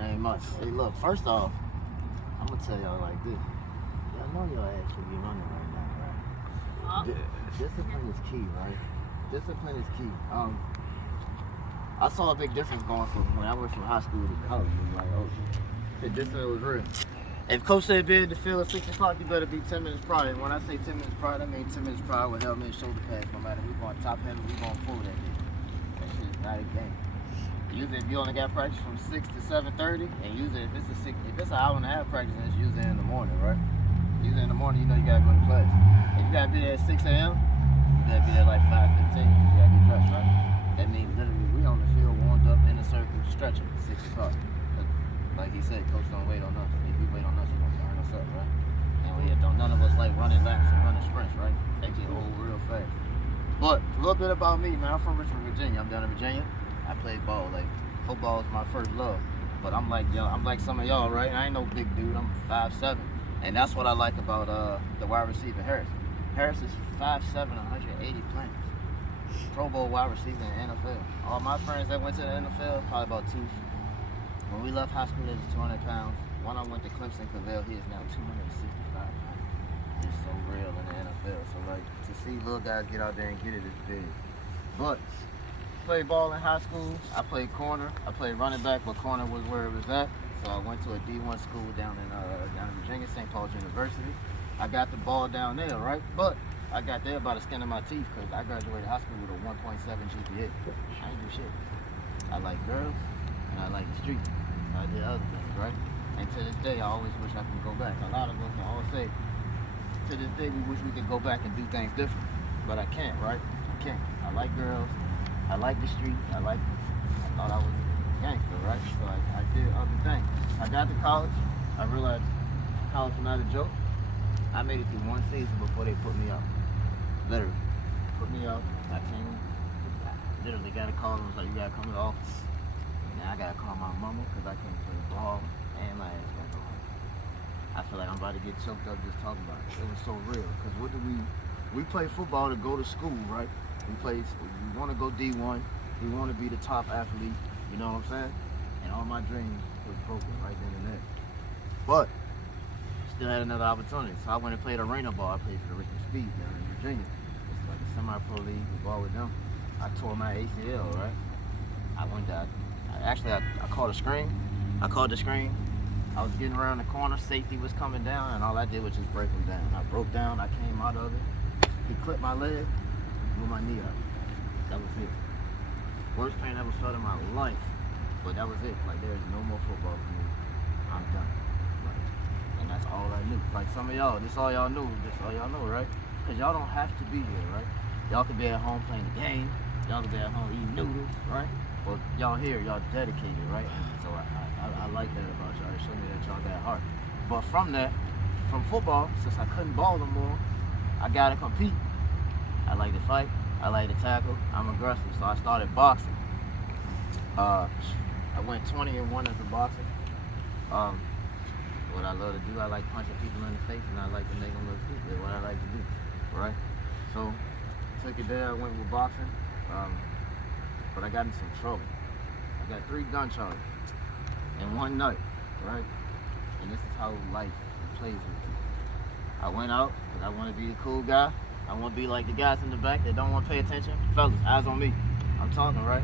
ain't much. Hey, look, first off, I'm gonna tell y'all like this. Y'all know your ass should be running right now, right? Discipline is key, right? Discipline is key. I saw a big difference going from when I went from high school to college. Like, oh, the discipline was real. If coach said be at the field at 6 o'clock, you better be 10 minutes prior. And when I say 10 minutes prior, I mean 10 minutes prior with helmet and shoulder pads. No matter who's going top heavy, we going full that day. That shit is not a game. Usually, if you only got practice from 6 to 7:30, and usually if it's an hour and a half practice, then it's usually in the morning, right? Usually in the morning, you know you gotta go to class. If you gotta be there at 6 a.m., you gotta be there like 5:15. You gotta get dressed, right? That means literally we on the field warmed up in a circle, stretching at 6 o'clock. Like he said, coach don't wait on us. If we wait on us, we're gonna burn us up, right? And none of us like running laps and running sprints, right? They get old real fast. But a little bit about me, man. I'm from Richmond, Virginia. I'm down in Virginia. I play ball. Like football is my first love. But I'm like y'all. I'm like some of y'all, right? I ain't no big dude. I'm 5'7", and that's what I like about the wide receiver Harris. Harris is 5'7", 180 pounds. Pro Bowl wide receiver in the NFL. All my friends that went to the NFL, probably about two. When we left high school, it was 200 pounds. One I went to Clemson, Cavell, he is now 265 pounds. He's so real in the NFL. So like to see little guys get out there and get it is big. But played ball in high school. I played corner. I played running back, but corner was where it was at. So I went to a D1 school down in Virginia, St. Paul's University. I got the ball down there, right? But I got there by the skin of my teeth because I graduated high school with a 1.7 GPA. I ain't do shit. I like girls and I like the street. So I did other things, right? And to this day, I always wish I could go back. A lot of us can all say, to this day, we wish we could go back and do things different. But I can't, right? I can't. I like girls. I like the street. I thought I was a gangster, right? So I did other things. I got to college. I realized college was not a joke. I made it through one season before they put me out. Literally. Put me out. I literally got a call and was like, you gotta come to the office. Now I gotta call my mama because I can't play ball and my ass got to go home. I feel like I'm about to get choked up just talking about it. It was so real. Because what do we play football to go to school, right? We want to go D1. We want to be the top athlete. You know what I'm saying? And all my dreams was broken right then and there. But still had another opportunity. So I went and played arena ball. I played for the Richmond Speed down in Virginia. It's like a semi-pro league. We ball with them. I tore my ACL, right? I caught a screen. I caught the screen. I was getting around the corner. Safety was coming down, and all I did was just break him down. I broke down. I came out of it. He clipped my leg, blew my knee out. That was it. Worst pain I ever felt in my life. But that was it. Like, there is no more football for me. I'm done. Like, and that's all I knew. Like some of y'all, this all y'all knew. This all y'all know, right? Because y'all don't have to be here, right? Y'all could be at home playing the game. Y'all could be at home eating noodles, right? Well, y'all here, y'all dedicated, right? So I like that about y'all. It showed me that y'all got heart. But from football, since I couldn't ball no more, I gotta compete. I like to fight. I like to tackle. I'm aggressive, so I started boxing. I went 20-1 as a boxer. What I love to do, I like punching people in the face, and I like to make them look stupid. What I like to do, right? So took it there. I went with boxing. But I got in some trouble. I got 3 gun charges in one night, right? And this is how life plays with you. I went out because I want to be the cool guy. I want to be like the guys in the back that don't want to pay attention. Fellas, eyes on me. I'm talking, right?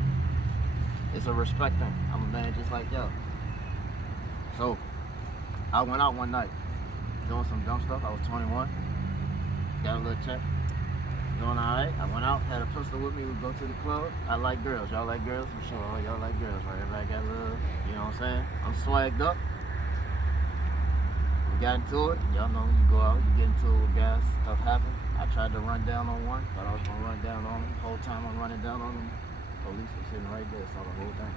It's a respect thing. I'm a man just like y'all. So I went out one night doing some dumb stuff. I was 21. Got a little check. Doing alright. I went out, had a pistol with me. We go to the club. I like girls. Y'all like girls? I'm sure all y'all like girls, right? Everybody got a little, you know what I'm saying? I'm swagged up. We got into it. Y'all know you go out, you get into it with guys, stuff happens. I tried to run down on one, thought I was gonna run down on him. The whole time I'm running down on him, police was sitting right there, saw the whole thing.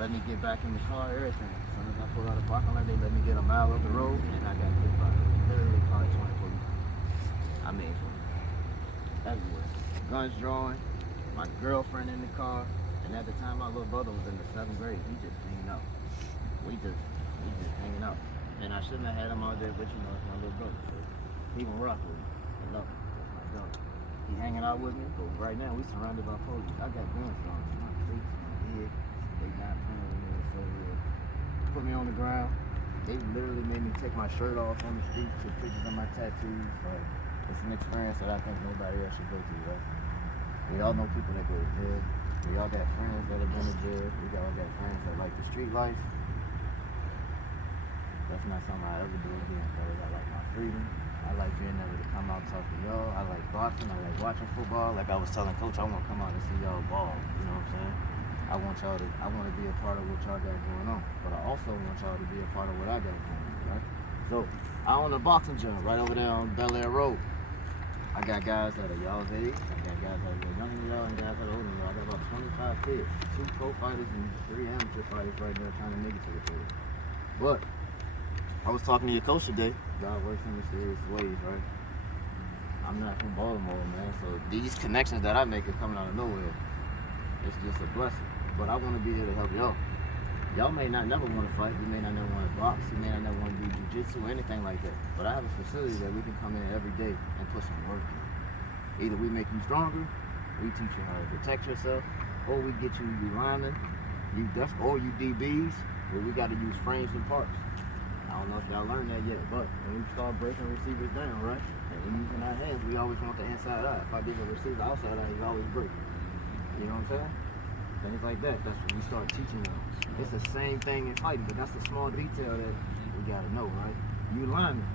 Let me get back in the car, everything. As soon as I pulled out of the parking lot, they let me get a mile up the road, and I got hit by literally probably 20 police. I mean, from everywhere. Guns drawn, my girlfriend in the car, and at the time my little brother was in the 7th grade. He just hanging out. We just hanging out. And I shouldn't have had him out there, but you know, it's my little brother. So he gonna rock with me. I love him. That's my dog. He hanging out with me, but right now we surrounded by police. I got guns drawn in my face, my head. They not playing with me, so real. put me on the ground. They literally made me take my shirt off on the street, took pictures of my tattoos. Like, it's an experience that I think nobody else should go through, right? We all know people that go to jail. We all got friends that have been to jail. We all got friends that like the street life. That's not something I ever do again, because I like my freedom. I like being able to come out and talk to y'all. I like boxing. I like watching football. Like I was telling Coach, I want to come out and see y'all ball. You know what I'm saying? I want to be a part of what y'all got going on. But I also want y'all to be a part of what I got going on, right? So, I own a boxing gym right over there on Bel Air Road. I got guys that are y'all's age. I got guys that are younger than y'all and guys that are older than y'all. I got about 25 kids. 2 pro fighters and 3 amateur fighters right there trying to make it to the field. But, I was talking to your coach today. God works in mysterious ways, right? I'm not from Baltimore, man. So, these connections that I make are coming out of nowhere. It's just a blessing. But I want to be here to help y'all. Y'all may not never want to fight. You may not never want to box. You may not never want to do jiu-jitsu or anything like that. But I have a facility that we can come in every day and put some work in. Either we make you stronger, we teach you how to protect yourself, or we get you linemen, or you DBs, where we got to use frames and parts. I don't know if y'all learned that yet, but when we start breaking receivers down, right? And we're using our hands, we always want the inside eye. If I give a receiver outside eye, he's always break. You know what I'm saying? Things like that. That's when we start teaching them. It's the same thing in fighting, but that's the small detail that we gotta know, right? You lineman.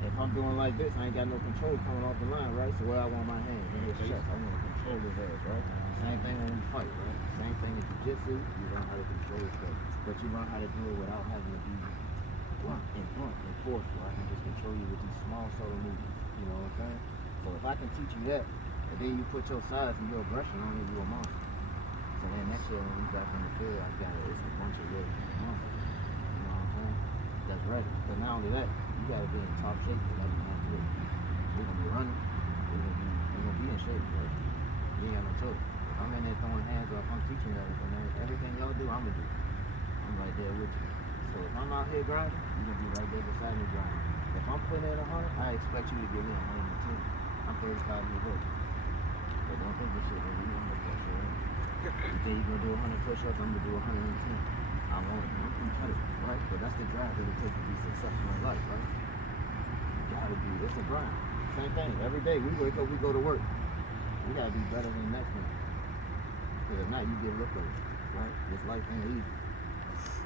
If I'm doing like this, I ain't got no control coming off the line, right? So where I want my hands in his chest, I want to control his ass, right? Same thing when we fight, right? Same thing in jiu-jitsu. You learn how to control yourself, but you learn how to do it without having to be blunt and forceful. I can just control you with these small, subtle movements. You know what I'm saying? So if I can teach you that, and then you put your size and your aggression on it, you're a monster. So then next year when we back on the field, it's a bunch of real monsters. You know what I'm saying? That's ready. But not only that, you gotta be in top shape for that to do. We're gonna be running. We're gonna be in shape, right? You ain't got no choice. If I'm in there throwing hands up, I'm teaching y'all everything y'all do, I'm gonna do. I'm right there with you. So if I'm out here grinding, you're gonna be right there beside me grinding. If I'm putting in 100, I expect you to give me 110. I'm 35 years old. But don't think this shit over. You don't make that shit right. You think you're gonna do 100 push-ups, I'm gonna do 110. I want it. I'm competitive, right? But that's the drive that it takes to be successful in life, right? You gotta be, it's a grind. Same thing. Every day we wake up, we go to work. We gotta be better than the next one. Because if not, you get looked over, right? This life ain't easy.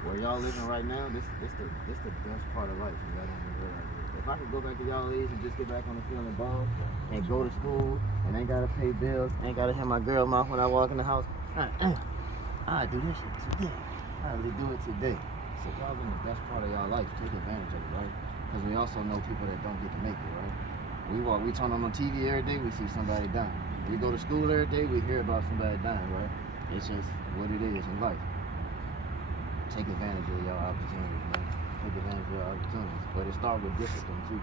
Where y'all living right now, this the best part of life. You gotta realize it. If I could go back to y'all age and just get back on the field and ball and go to school and ain't gotta pay bills, ain't gotta hear my girl mouth when I walk in the house, I do this shit today. I really do it today. So y'all in the best part of y'all life. Take advantage of it, right? Because we also know people that don't get to make it, right? We turn on the TV every day, we see somebody dying. We go to school every day, we hear about somebody dying, right? It's just what it is in life. Take advantage of your opportunities, man. Take advantage of your opportunities. But it starts with discipline too.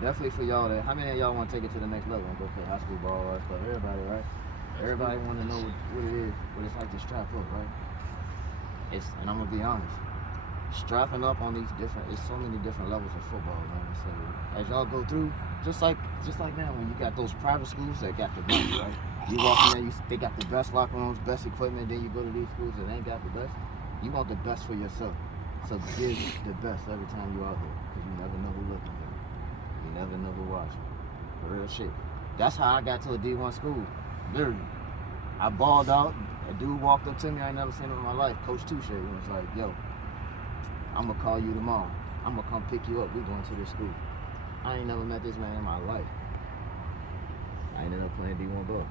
Definitely for y'all how many of y'all want to take it to the next level and go play high school ball or stuff? Everybody, right? Everybody want to know what it is, what it's like to strap up, right? And I'm gonna be honest. Strapping up on it's so many different levels of football, man. So as y'all go through, just like now when you got those private schools that got the best, right? You walk in there, they got the best locker rooms, best equipment, then you go to these schools that ain't got the best. You want the best for yourself. So give the best every time you out here. Because you never know who looking at you. You never know who watching. For real shit. That's how I got to a D1 school. Literally. I balled out. A dude walked up to me. I ain't never seen him in my life. Coach Touche. He was like, yo, I'm going to call you tomorrow. I'm going to come pick you up. We going to this school. I ain't never met this man in my life. I ended up playing D1 ball.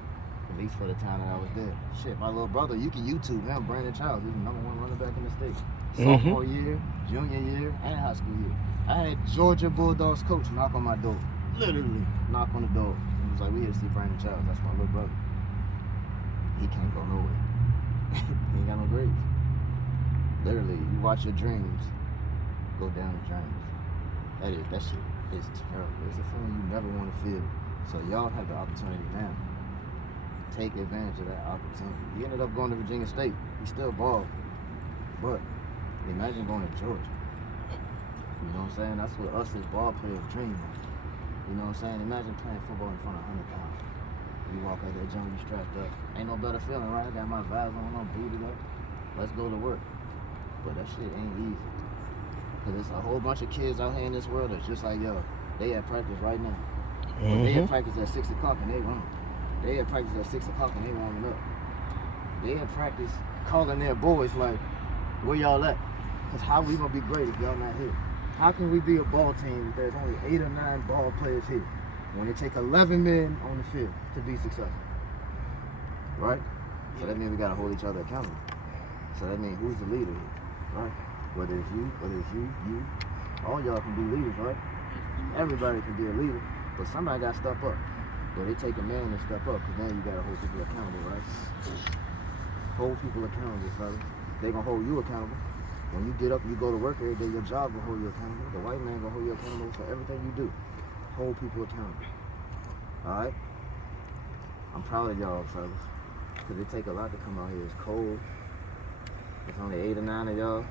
At least for the time that I was there. Shit, my little brother, you can YouTube him, Brandon Childs. He's the #1 running back in the state. Sophomore year, junior year, and high school year. I had Georgia Bulldogs coach knock on my door. Literally knock on the door. He was like, we here to see Brandon Childs. That's my little brother. He can't go nowhere. He ain't got no grades. Literally, you watch your dreams go down the drains. That shit is terrible. It's a feeling you never want to feel. So y'all have the opportunity now. Take advantage of that opportunity. He ended up going to Virginia State. He still balled. But imagine going to Georgia. You know what I'm saying? That's what us as ball players dream of. You know what I'm saying? Imagine playing football in front of 100,000. You walk out there, John, you strapped up. Ain't no better feeling, right? I got my vibes on, I'm booted up. Let's go to work. But that shit ain't easy. there's a whole bunch of kids out here in this world that's just like, yo, they at practice right now. They at practice at 6 o'clock and they run. They at practice at 6 o'clock and they warming up. They at practice calling their boys like, where y'all at? Because how we gonna be great if y'all not here? How can we be a ball team if there's only 8 or 9 ball players here when it take 11 men on the field to be successful? Right? So that means we gotta hold each other accountable. So that means who's the leader here, right? Whether it's you, you, all y'all can be leaders, right? Everybody can be a leader, but somebody gotta step up. Well, they take a man and step up, because now you gotta hold people accountable, right? Hold people accountable, fellas. They gonna hold you accountable. When you get up and you go to work every day, your job will hold you accountable. The white man gonna hold you accountable for everything you do. Hold people accountable. All right? I'm proud of y'all, fellas, because it take a lot to come out here. It's cold. It's only 8 or 9 of y'all.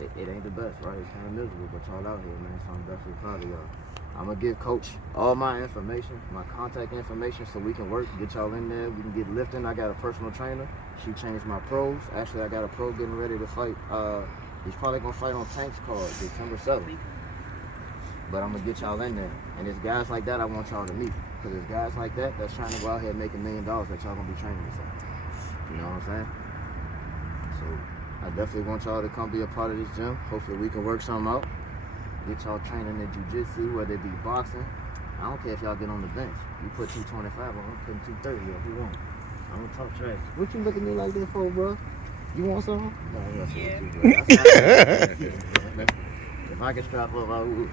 It ain't the best, right? It's kind of miserable, but y'all out here, man. So I'm definitely proud of y'all. I'm gonna give Coach all my information, my contact information, so we can work, get y'all in there. We can get lifting. I got a personal trainer. She changed my pros. Actually, I got a pro getting ready to fight. He's probably gonna fight on Tank's card, December 7th. But I'm gonna get y'all in there. And it's guys like that I want y'all to meet. Because it's guys like that that's trying to go out here and make $1 million that y'all gonna be training this at. You know what I'm saying? So I definitely want y'all to come be a part of this gym. Hopefully we can work something out. Get y'all training in jiu-jitsu, whether it be boxing. I don't care if y'all get on the bench. You put 225 on, I'm putting 230 on. Who won? I'm gonna talk trash. What you looking at me like that for, bro? You want something? No, yeah. If I can strap up, I would.